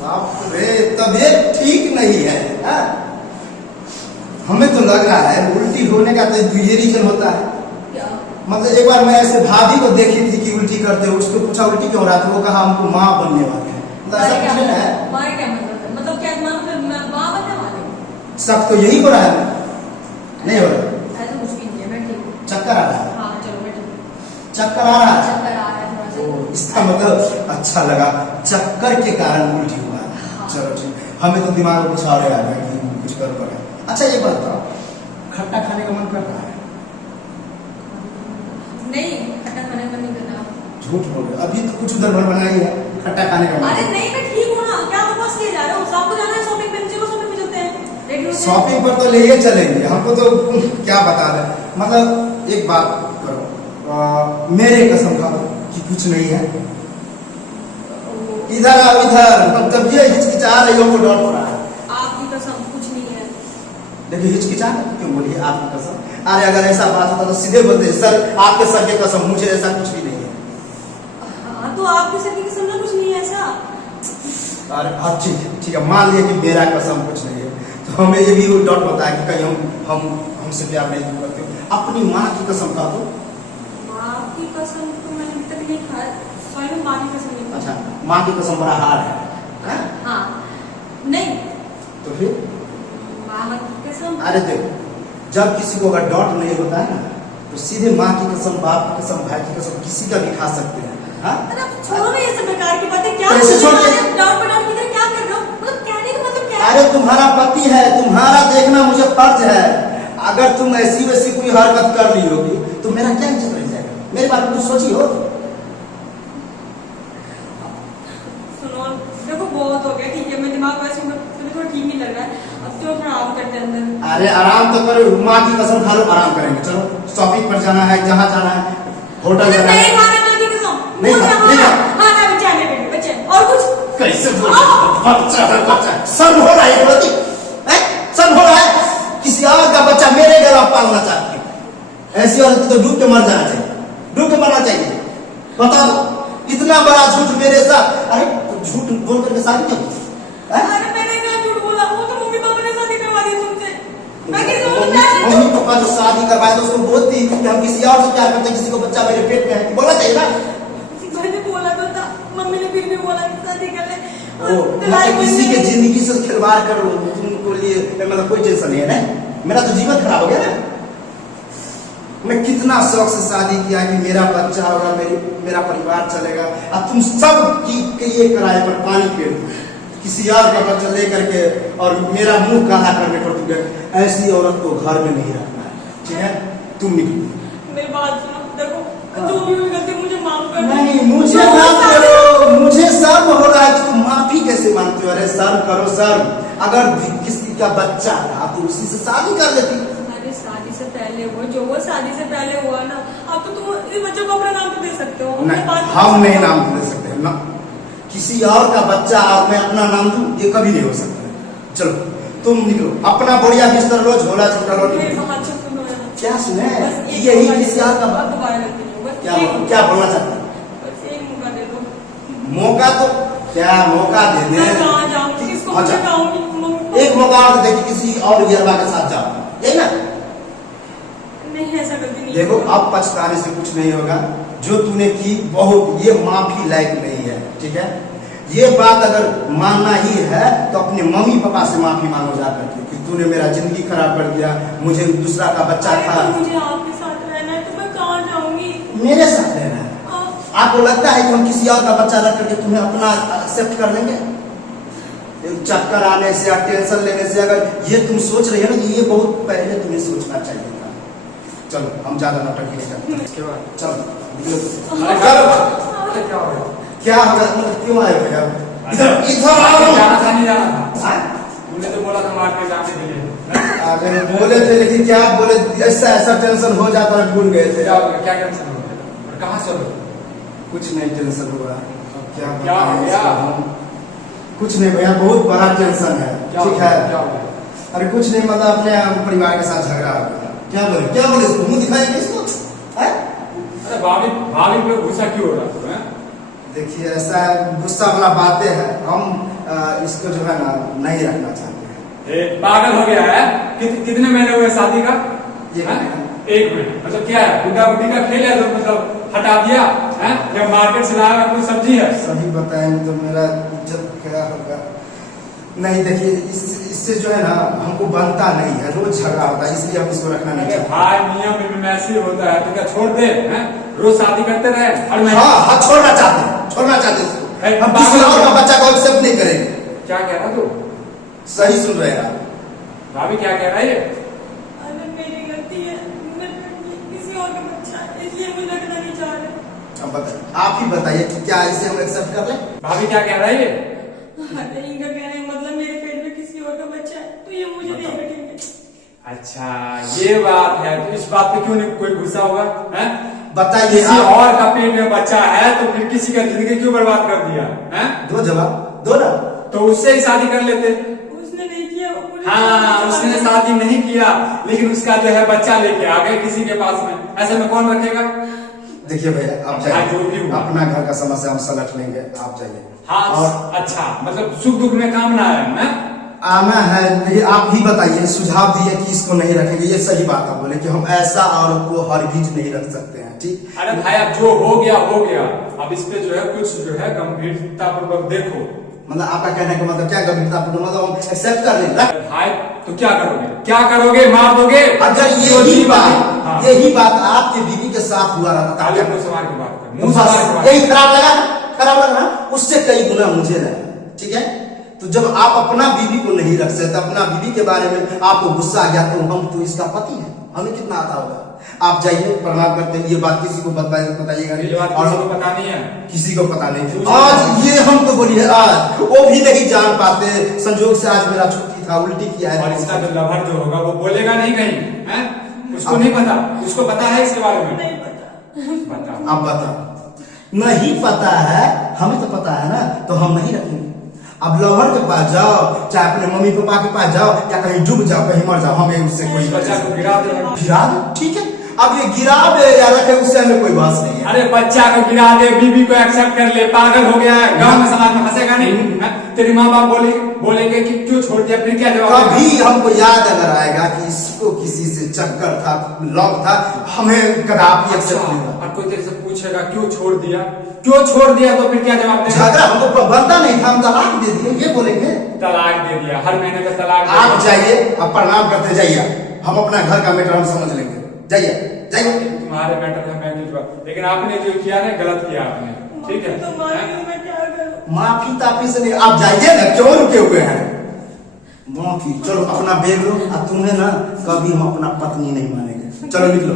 बाप रे, तबीयत ठीक नहीं है हा? हमें तो लग रहा है उल्टी होने का तो ये रीजन होता है। क्या? मतलब एक बार मैं ऐसे भाभी को देखी थी कि उल्टी करते हुए, उसको पूछा उल्टी क्यों रहा था, वो कहा हमको माँ बनने वाले हैं। मतलब ऐसा कुछ नहीं है। माँ क्या मतलब है? मतलब क्या माँ बनने वाले हो? सब तो यही हो रहा है, नहीं हो रहा? ऐसा कुछ भी नहीं है, मैं ठीक हूँ। चक्कर आ रहा है? हाँ चलो मैं ठीक हूँ। चक्कर आ रहा है? चक्कर आ रहा है थोड़ा सा। तो इसका मतलब अच्छा लगा, चक्कर के कारण उल्टी हुआ। चलो ठीक, हमें तो दिमाग में कुछ और आ गया कि कुछ कर पड़ा। अच्छा ये बताओ, खट्टा खाने का मन कर रहा है? नहीं, खट्टा खाने का नहीं करना। झूठ बोल रहे, अभी तो कुछ उधर भर बनाई है, खट्टा खाने का मन। अरे नहीं, मैं ठीक हूँ ना, क्या बकवास किए जा रहे हो? सबको जाना है शॉपिंग पे, मुझे को शॉपिंग पे चलते हैं। शॉपिंग पर तो ले चलेंगे, हमको तो क्या बता रहे। मतलब एक बात करो, मेरे कसम खा दो कि कुछ नहीं है। इधर आओ इधर, मतलब ये हिचकिचा रही हो, डर हो रहा है। आपकी कसम कुछ नहीं है। देखिए हिचकिचा क्यों बोलिए आपकी कसम? अरे अगर ऐसा बात होता तो सीधे बोलते सर आपके सर की कसम, मुझे ऐसा कुछ भी नहीं है। हाँ तो आपके सर की कसम ना कुछ नहीं है ऐसा। अरे हाँ ठीक है, मान लिया कि मेरा कसम कुछ नहीं है, तो हमें ये भी डर होता है कि कहीं हमसे प्यार नहीं करते हो। अपनी माँ की कसम खा दो। माँ की कसम तो मैंने अभी तक नहीं खाया। सॉरी, माँ की कसम नहीं। अच्छा, माँ की कसम बड़ा हार्ड है? हाँ नहीं तो फिर माँ की कसम। अरे देखो, जब किसी को अगर डॉट नहीं होता है ना, तो सीधे माँ की कसम, बाप की कसम, भाई की कसम, किसी का भी खा सकते हैं। हाँ? अरे छोड़ो ना ये सब बेकार की बातें। क्या कैसे छोड़ दे? डाउट पे डाउट किधर क्या कर रहे हो? मतलब कहने का मतलब क्या है? अरे तुम्हारा पति है, तुम्हारा देखना मुझे फर्ज है। अगर तुम ऐसी वैसी कोई हरकत कर ली होगी तो मेरा क्या इज्जत रह जाएगा? मेरे बारे में कुछ सोची हो? सुनो देखो, बहुत हो गया, ठीक है, मैं दिमाग वैसे थोड़ा ठीक नहीं लग रहा है। अब तो थोड़ा आराम करते हैं अंदर। अरे आराम तो करो, माँ की कसम खा लो, आराम करेंगे। चलो शॉपिंग पर जाना है, जहाँ जाना है, होटल जाना है। नहीं खाना, माँ की कसम नहीं मुझे खा- नहीं खा- हाँ ना बच्चा है, बेटे बच्चे और कुछ। कैसे बच्चा है बच्चा? शर्म हो रहा है बोलती? शर्म हो रहा है? किसी और का बच्चा मेरे घर आप पालना चाहती है? ऐसी औरत तो डूब के मर जाना चाहिए, डूब के मरना चाहिए। बता दो, इतना बड़ा झूठ मेरे साथ। अरे तो झूठ बोल करके शादी क्यों की? अरे मैंने क्या झूठ बोला? वो तो मम्मी पापा ने शादी करवा दी तुमसे। मैं किसी और से प्यार नहीं मम्मी पापा जो शादी करवाए तो उसको बोलती कि हम किसी और से प्यार करते हैं, किसी को बच्चा मेरे पेट में है, बोलना चाहिए ना। मैंने बोला तो था, मम्मी ने फिर भी बोला कि शादी कर ले। मतलब किसी के जिंदगी से खिलवाड़ कर तुमको लिए मतलब कोई टेंशन नहीं है ना? मेरा तो जीवन खराब हो गया ना। मैं कितना शौक से शादी किया कि मेरा बच्चा होगा, मेरा परिवार चलेगा, और तुम सब की ये किराए पर पानी फेर दो, किसी और का बच्चा लेकर के और मेरा मुंह काला करने पर तुम गए। ऐसी औरत को घर में नहीं रखना है, ठीक है? तुम निकलो। मेरी बात सुनो, देखो जो भी गलती मुझे माफ कर दो। नहीं, मुझे माफ करो, मुझे शर्म हो रहा है कि तुम माफी कैसे मांगते हो? अरे शर्म करो शर्म। अगर किसी का बच्चा था तो उसी से शादी कर लेती। अरे शादी से पहले वो जो वो शादी से पहले हुआ ना, अब तो तुम इस बच्चे को अपना नाम तो दे सकते हो। नहीं, हम नहीं नाम दे सकते ना। किसी और का बच्चा और मैं अपना नाम दूं, ये कभी नहीं हो सकता। चलो तुम निकलो, अपना बढ़िया बिस्तर लो, झोला छोटा लो। क्या सुने? यही किसी और का क्या बोलना चाहते हैं? मौका तो क्या मौका दे दे? एक मौका और देखिए, किसी और गिरवा के साथ जाओ, यही ना? नहीं, ऐसा गलती नहीं। देखो अब पछताने से कुछ नहीं होगा। जो तूने की बहुत, ये माफी लायक नहीं है, ठीक है? ये बात अगर मानना ही है तो अपने मम्मी पापा से माफी मांगो जाकर के कि तूने मेरा जिंदगी खराब कर दिया, मुझे दूसरा का बच्चा था। तो मुझे आपके साथ रहना है, तो मैं कहाँ जाऊंगी? मेरे साथ रहना है? आपको लगता है कि हम किसी और का बच्चा रख करके तुम्हें अपना एक्सेप्ट कर लेंगे? चक्कर आने से या टेंशन लेने से अगर ये तुम सोच रही हो ना, ये बहुत पहले तुम्हें सोचना चाहिए था। चलो हम ज्यादा नाटक नहीं करते, चलो क्या होगा? क्यों आए भैया? इधर आओ। तूने तो बोला था मार के जाने के लिए। अगर बोले थे, लेकिन क्या बोले? ऐसा टेंशन हो जाता है, भूल गए थे। क्या टेंशन हो गया? और कहाँ से हो? कुछ नहीं टेंशन हुआ। क्या हो गया? कुछ नहीं भैया, बहुत बड़ा टेंशन है, ठीक है? अरे कुछ नहीं, मतलब अपने परिवार के साथ झगड़ा हो गया। क्या बोले इसको? मुंह दिखाएंगे इसको? अरे भाभी पे गुस्सा क्यों हो रहा है? देखिए ऐसा गुस्सा वाला बातें है, हम इसको जो है ना नहीं रखना चाहते हैं। पागल हो गया है। कितने महीने हुए शादी का? एक हैं? महीना। 1 महीना। मतलब क्या है, गुड्डा गुड्डी का खेल है तो मतलब हटा दिया है? या मार्केट से लाया कोई सब्जी है? सही बताएंगे तो मेरा इज्जत क्या होगा। नहीं देखिए, इससे जो है ना हमको बनता नहीं है, रोज झगड़ा होता है, इसलिए हम इसको रखना नहीं अरे चाहते। भाई नियम में ऐसे ही होता है तो क्या छोड़ दे? हैं? रोज शादी करते रहे हर महीने? हाँ छोड़ना चाहते हैं, छोड़ना चाहते हैं इसको। है, हम किसी और का बच्चा को एक्सेप्ट नहीं करेंगे। क्या कह रहा तू? सही सुन रहे हैं आप। भाभी क्या कह रहा है ये? अरे मेरी गलती है, मैं किसी और का बच्चा है, इसलिए मुझे रखना नहीं चाह रहे। अब आप ही बताइए कि क्या इसे हम एक्सेप्ट कर लें? भाभी क्या कह रहा है ये? अरे इनका कहने का मतलब मेरे पेट में किसी और का बच्चा है तो ये मुझे नहीं रखेंगे। अच्छा ये बात है, तो इस बात पे क्यों नहीं कोई गुस्सा होगा? हैं? बताइए किसी आप। और का पेट में बच्चा है तो फिर किसी का जिंदगी क्यों बर्बाद कर दिया? हैं? दो जवाब दो ना। तो उससे ही शादी कर लेते। उसने नहीं किया, वो मुझे हाँ उसने शादी नहीं किया लेकिन उसका जो है बच्चा लेके आ गए किसी के पास में, ऐसे में कौन रखेगा? देखिए भैया आप हाँ, जो भी जाइए, हुआ। अपना घर का समस्या हम सलट लेंगे, आप जाइए। हाँ और अच्छा, मतलब सुख दुख में काम ना है हैं? आना है नहीं, आप ही बताइए, सुझाव दिए कि इसको नहीं रखेंगे, ये सही बात है बोले कि हम ऐसा औरत को हरगिज नहीं रख सकते हैं। ठीक, अरे भाई अब जो हो गया, अब इस पे जो है कुछ जो है गंभीरता पूर्वक देखो। मतलब आपका कहने का मतलब क्या गंभीरता पूर्ण, मतलब हम एक्सेप्ट कर लें। अरे भाई तो क्या करोगे? क्या करोगे? मार दोगे? अगर तो हाँ। यही बात आपके बीवी के साथ हुआ रहता था, ताली क्या को संभाल के बात कर, मुंह मुंह संभाल के बात यही खराब लगा ना, खराब लगा ना, उससे कई गुना मुझे लगा। ठीक है, तो जब आप अपना बीवी को नहीं रख सकते, अपना बीवी के बारे में आपको गुस्सा आ गया, तो हम तो इसका पति है, हमें कितना आता होगा। आप जाइए, प्रणाम करते हैं, ये बात किसी को बताइएगा ये बात और किसी को पता नहीं है। किसी को पता नहीं। आज ये हमको बोली है, आज वो भी नहीं जान पाते, संजोग से आज मेरा छुट्टी था, उल्टी किया है। और इसका जो लवर जो होगा वो बोलेगा नहीं कहीं, हैं? उसको नहीं पता, उसको पता है इसके बारे में? नहीं पता। पता। आप बताओ, नहीं पता है, हमें तो पता है ना, तो हम नहीं रखेंगे। अब लवर के पास जाओ, चाहे अपने मम्मी पापा के पास जाओ, या कहीं डूब जाओ, कहीं मर जाओ, हमें उससे कोई बच्चा को गिरा दे। गिरा दो, ठीक है। अब ये गिरा दे या रखे, उससे हमें कोई बात नहीं है। अरे बच्चा को गिरा दे, बीबी को एक्सेप्ट कर ले, पागल हो गया है, गांव में समाज में हंसेगा नहीं? हैं? तेरी माँ बाप बोलेंगे कि क्यों छोड़ दिया, फिर क्या जवाब देगा? कभी हमको याद अगर आएगा कि इसको किसी से चक्कर था, लव था, हमें कदापि एक्सेप्ट नहीं होगा। और कोई तेरे से पूछेगा क्यों छोड़ दिया, तो फिर क्या जवाब देगा? झगड़ा हमको बनता नहीं था, हम तलाक दे दिए, ये बोलेंगे। तलाक दे दिया, हर महीने में तलाक दे आप दिया। जाइए, आप प्रणाम करते जाइए, हम अपना घर का मैटर हम समझ लेंगे। जाइए जाइए। तुम्हारे मैटर है, मैं जुटवा, लेकिन आपने जो किया ना गलत किया आपने, ठीक है? तो माफी, मैं क्या करूं? माफी ताफी से नहीं, आप जाइए ना, क्यों रुके हुए हैं? माफी, चलो अपना बैग लो, अब तुम्हें ना कभी हम अपना पत्नी नहीं मानेंगे, चलो निकलो।